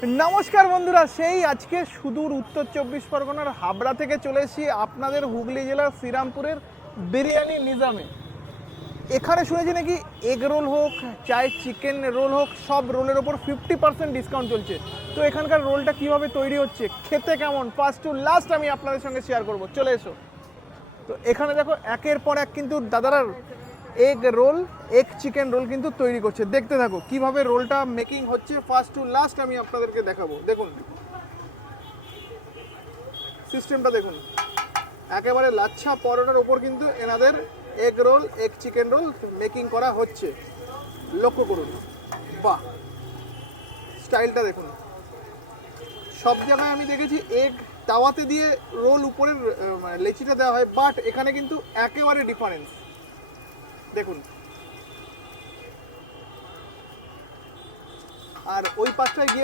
নমস্কার বন্ধুরা, সেই আজকে সুদূর উত্তর চব্বিশ পরগনার হাবড়া থেকে চলে এসেছি আপনাদের হুগলি জেলার শ্রীরামপুরের বিরিয়ানি নিজামে। এখানে শুনেছি নাকি এগ রোল হোক চাই চিকেন রোল হোক, সব রোলের ওপর 50% ডিসকাউন্ট চলছে। তো এখানকার রোলটা কিভাবে তৈরি হচ্ছে, খেতে কেমন, ফার্স্ট টু লাস্ট আমি আপনাদের সঙ্গে শেয়ার করব। চলে এসো। তো এখানে দেখো একের পর এক কিন্তু দাদারা egg roll, egg chicken roll কিন্তু তৈরি করছে। দেখতে থাকো কিভাবে রোলটা মেকিং হচ্ছে, ফার্স্ট টু লাস্ট আমি আপনাদেরকে দেখাবো। দেখুন সিস্টেমটা দেখুন, একেবারে লাচ্ছা পরোটার ওপর কিন্তু এনাদের egg roll, egg chicken roll making করা হচ্ছে। লক্ষ্য করুন, বাহ, স্টাইলটা দেখুন। সব জায়গায় আমি দেখেছি এগ তাওয়াতে দিয়ে রোল উপরের লেচিটা দেওয়া হয়, বাট এখানে কিন্তু একেবারে ডিফারেন্স দেখুন। আর ওই পাশটায় গিয়ে